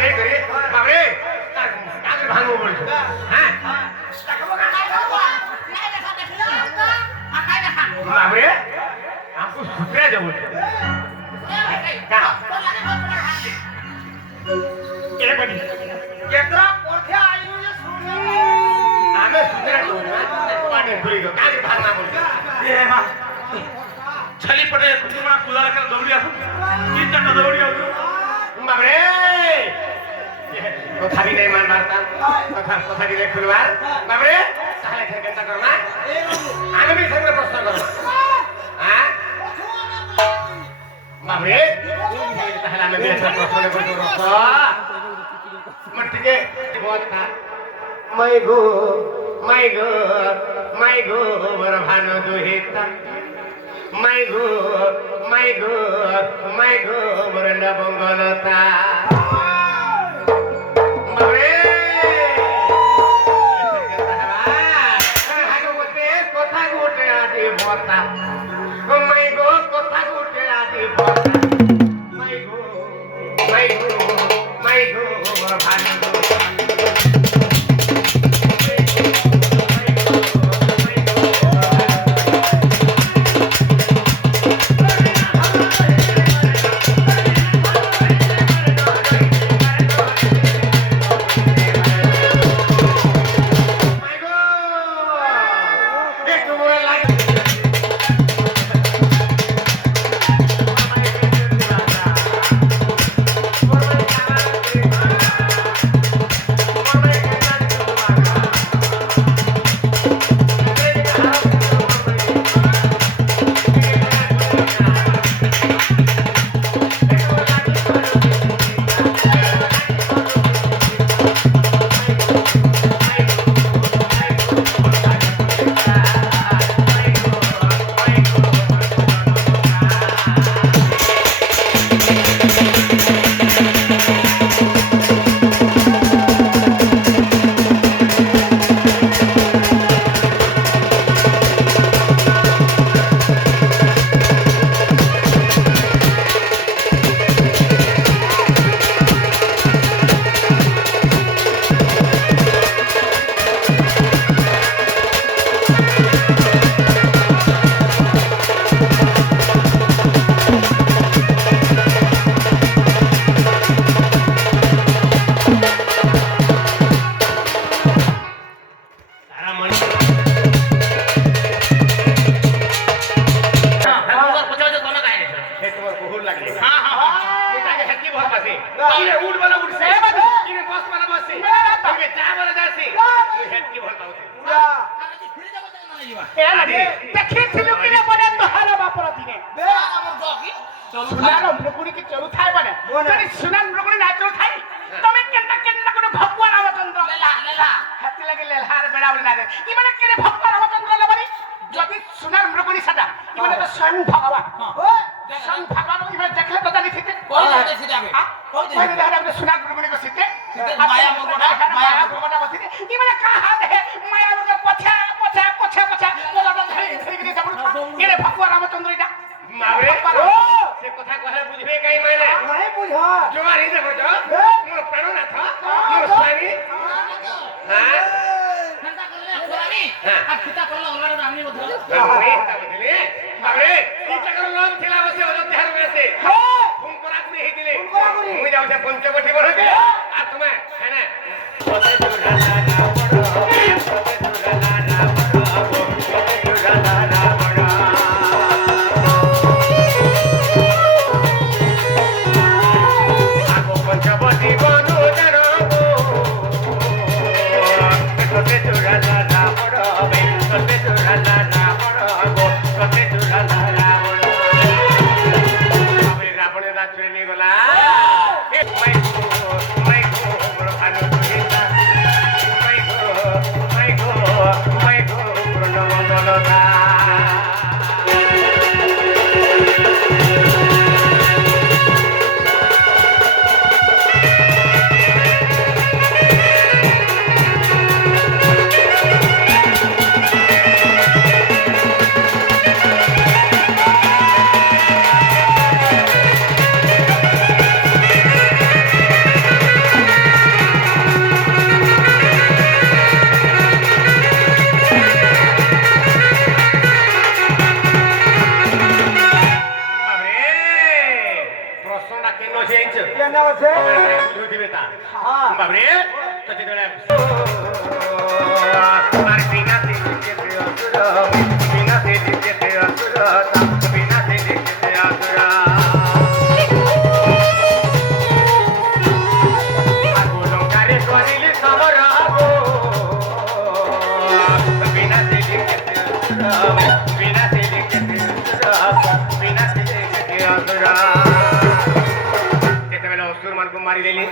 দেই করে বাবরে কাজ ভাঙবো বলছো হ্যাঁ বাবরে आपको सुधरा जाओ के बनी केतरा पोरथे आइनु जे सुनी आमे सुधरा जाओ पानी भरी गयो काज भागना बोल ए मा छली पटे कुटुमा कुलार कर दौड़ी आसु तीन चारटा दौड़ी आसु बाबरे কথা দিলে মান বার্তা কথা দিলে খুলবার বাবরে তাহলে কেনটা করবা আমি বি সঙ্গে প্রশ্ন করব হ্যাঁ বাবরে তাহলে আমি বি সঙ্গে প্রশ্ন করব রস মটকে কথা মাই গো বর ভানো দুহিতা মাই গো বরন্ড বঙ্গলতা Mai go, bro, I know you. ବୁଝୁଥିବେ ତା ବାବରେ ତ ଯେତେବେଳେ আর বিনা দেখতে অসুর বিনা দেখতে অসুর বিনা দেখতে অসুর আগুন কারে করিলে সবর আগো বিনা দেখতে অসুর বিনা দেখতে অসুর বিনা দেখতে অসুর যেতেবেলে অসুর মানকু মারি দেলি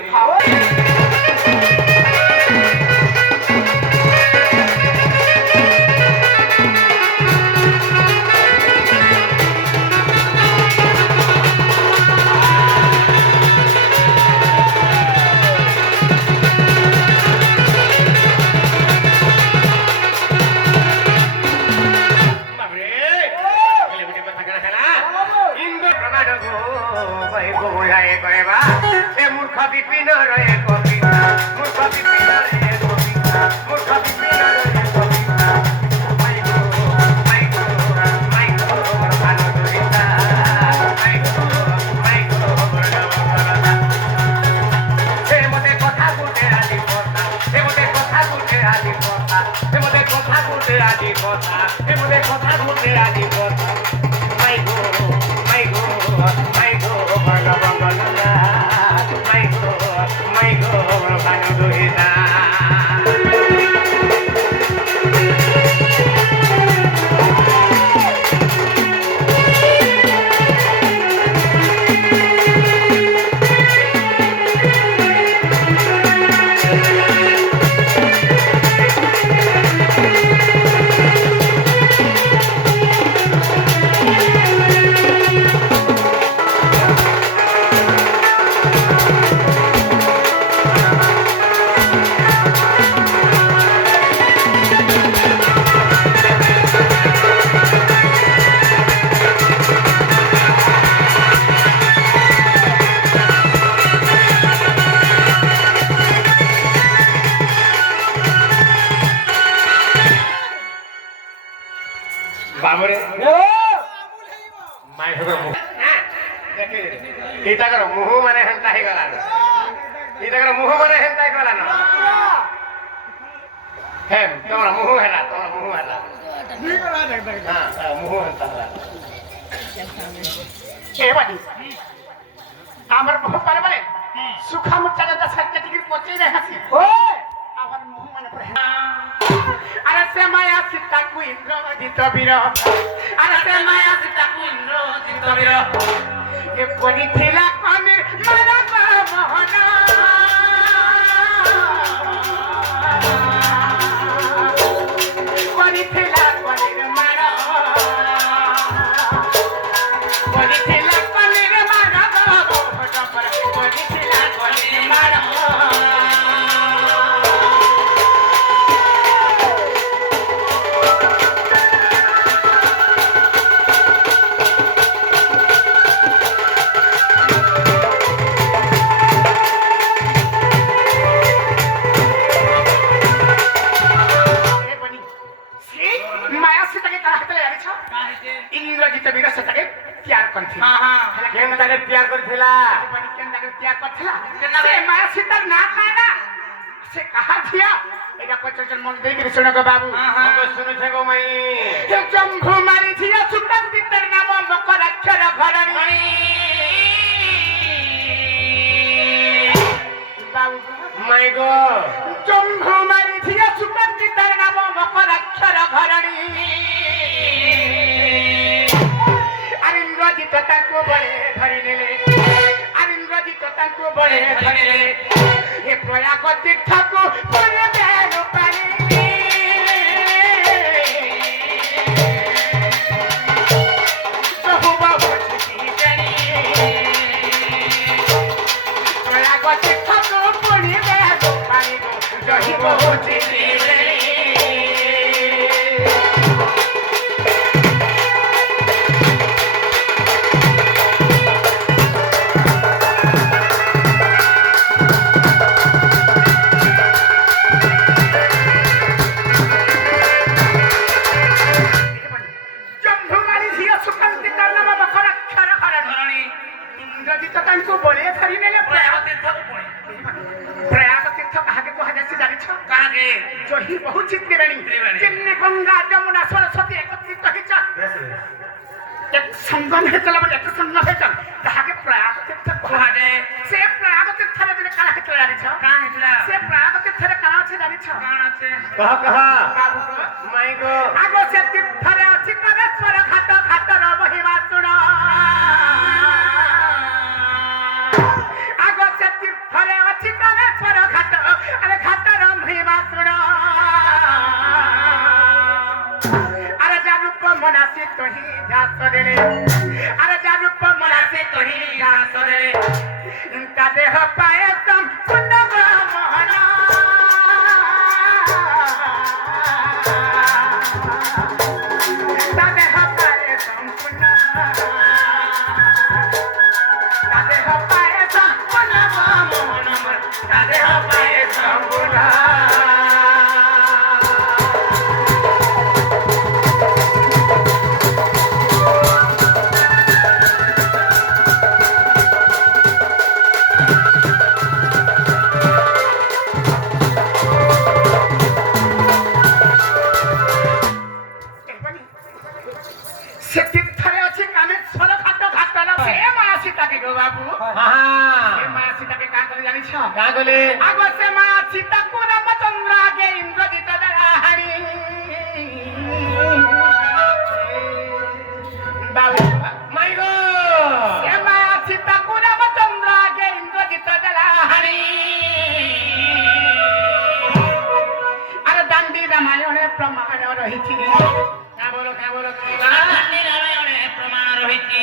বাবরে মাই হলো দেখে এটা করো মুহ মানে হেনতা হই গলা এটা করো মুহ মানে হেনতা হই গলা না হ্যাঁ তোমরা মুহ হেলা হ্যাঁ মুহ হেনতা হলা এ বাদি আমার মুহ পারে বলে সুখা মুচা দাদা সাথে টিকিট পচে যায় হাসি ও আমার মুহ মানে পড়ে আরে সে মায়া সীতাকু ইন্দ্রজিত বীর আরে সে মায়া সীতাকু ইন্দ্রজিত বীর এ কোনি থিলা কনির মানব মোহন কোনি থিলা কনির মানব কোনি থিলা কনির মানব মোহন কোনি থিলা কনির মানব ইংরেজিতে বিরস তাকে ত্যাগ করছিল কেন তাকে ত্যাগ করছিল কেন তাকে ত্যাগ করছিল সে মায়া সীতার নাম না সে কাহা ধিয়া এটা পচন মন দেই করে শুনো গো বাবু শুনেছে গো মাই হে জম্ভু মারি ধিয়া সুতার দিতার নাম মকর অক্ষর ঘরণী বাবু মাই গো জম্ভু মারি ধিয়া সুতার দিতার নাম মকর অক্ষর ঘরণী ইংরেজি তাকে বলে ধরি নেলে আর ইংরেজি তাকে বলে ধরি নেলে এ প্রয়াগ তীর্থকু বলে দেন পানি বহু বহু জানি প্রয়াগ তীর্থকু বলে দেন পানি জহি বহু চিনি ইংরেজি তো তাকে বলে ধরি নেলে প্রয়াগ তীর্থকু লাগে জহি বহু চিত্রিবেণী যেমনি গঙ্গা যমুনা সরস্বতী একত্রিত হয়েছে এক সঙ্গম হয়েছিল বলে এক সঙ্গ হয়েছিল তাহাকে প্রয়াগ তীর্থ কুহাযাଏ সে প্রয়াগ তীর্থরে দিনে কানা হয়েছিল জানিছ কাঁ ହେଇଥିଲା সে প্রয়াগ তীর্থরে কানা আছে জানিছ কাଣ আছে कह माई को আগ সে তীর্থরে আছে কানেশ্বর ঘাট ঘাটর মহিমা শুণ আগ সে তীর্থরে আছে কানেশ্বর ঘাট আরে ঘাটর মহিমা শুণ আরে যা রূপ মনাসি তোহি ধ্যাস দেলে আরে যা রূপ মনাসি তোহি ধ্যাস দেলে ইনকা দেহ পায়ে তম সুন্দর মোহনা তা দেহ পায়ে তম সুন্দর তা দেহ পায়ে তম সুন্দর মোহনা তা দেহ পায়ে তম সুন্দর সে তীর্থরে আছে কামেশ্বর ঘাট ঘাটর সে মাসি তাকে গো বাবু সে মাসি তাকে কাঁ করে জানিছ क्या बोले আগ সে মাসি তাকু রামচন্দ্র আগে ইন্দ্রজিৎ হারি বাবু माई को সে মাসি তাকু রামচন্দ্র আগে ইন্দ্রজিৎ হারি আর দান্ডি রামায়ণে প্রমাণ রহিছি क्या बोलो ଗାନ୍ଧୀ ରାମାୟଣରେ ପ୍ରମାଣ ରହିଛି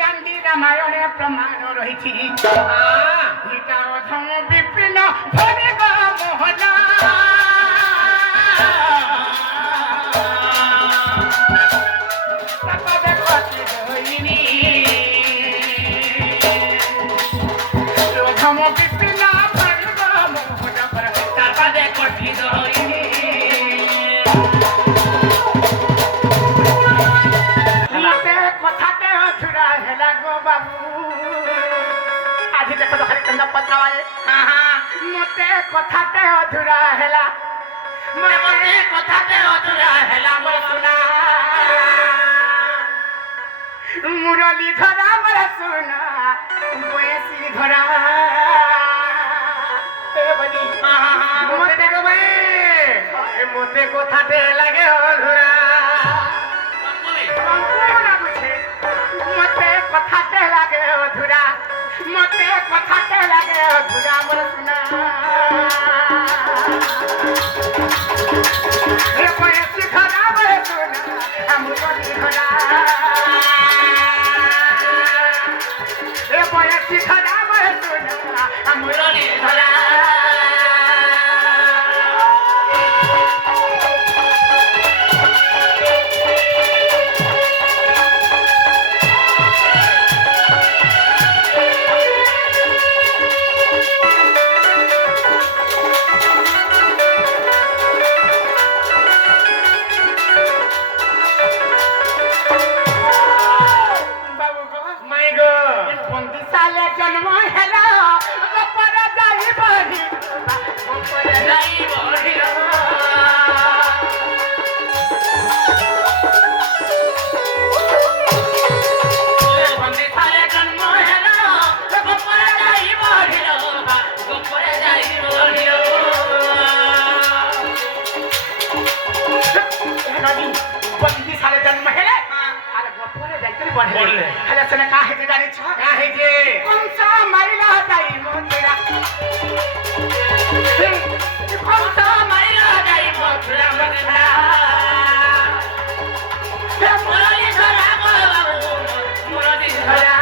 দান্ডি রামায়ণে প্রমাণ রহিছি গীতা অধম বিপিন ধরে গো মোহনা তাপদে গতি হইনি অধম বিপিন ধরে গো মোহনা পর তাপদে গতি হইনি মতে কথাতে অধুরা হেলা গো বাবু আজি দেখো তো খালি কন্দা পচাওয়ালে মতে কথাতে অধুরা হেলা মতে কথাতে অধুরা হেলা মোর সুনা মুরলি ধরা মোর সুনা বয়সী ধরা এ বলি मते को भाई मते को थाटे लगे अधूरा মতে কথাতে লাগে অধুরা মতে কথাতে লাগে অধুরা মোর সুনা এ বয়সী ধরা মোর সুনা মুরলি ধরা এ বয়সী ধরা মোর সুনা মুরলি ধরা বাবু গো माई को বন্দি সালে জন্ম হেলা গোপর যাই বহি গোপর যাই বহি বন্দি সালে জন্ম হেলা গোপর যাই বহি গোপর যাই বহি বন্দি সালে জন্ম হেলে আর গোপরে যাই করে বহি বললে। হেলে সনে কাহে যে জানিছ क्या है जे কংসা মাইলা যাই মথুরা কংসা মাইলা যাই মথুরা মথুরা মুরলি ধরা গো বাবু মুরলি ধরা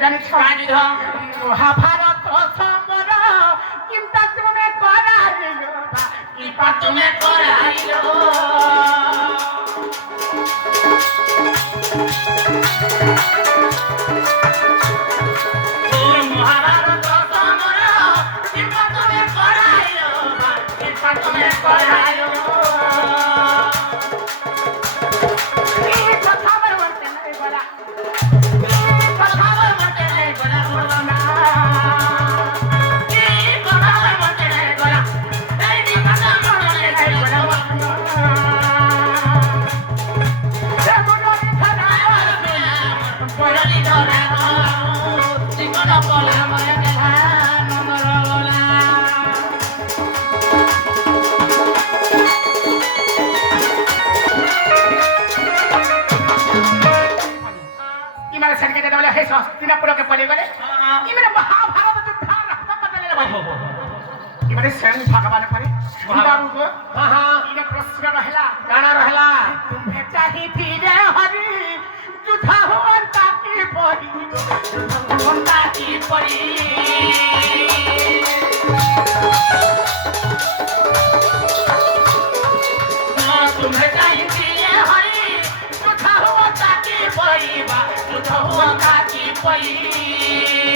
জানিছ মহাভারত সমর কিন্তু তুমি করাইল কিপা তুমি করাইল মহাভারত সমর কিপা তুমি করাইল কিপা তুমি করাইল দিনাপুরকে পড়ে গেলে ইমানে মহাভারত যুদ্ধ রক্তপাতলে ইমানে স্বয়ং ভগবান করে বাবুগো ইনে প্রশ্ন রহিলা কাଣା রহিলা তুমি চাহিছিলে হরি যুদ্ধ হুଅନ୍ତା କିପରି ହୁଅନ୍ତା କିପରି তুমি চাহিছিলে হরি যুদ্ধ হুଅନ୍ତା କିପରି ବା ଯୁদ্ধ ହୁଅନ୍ତା କିପରି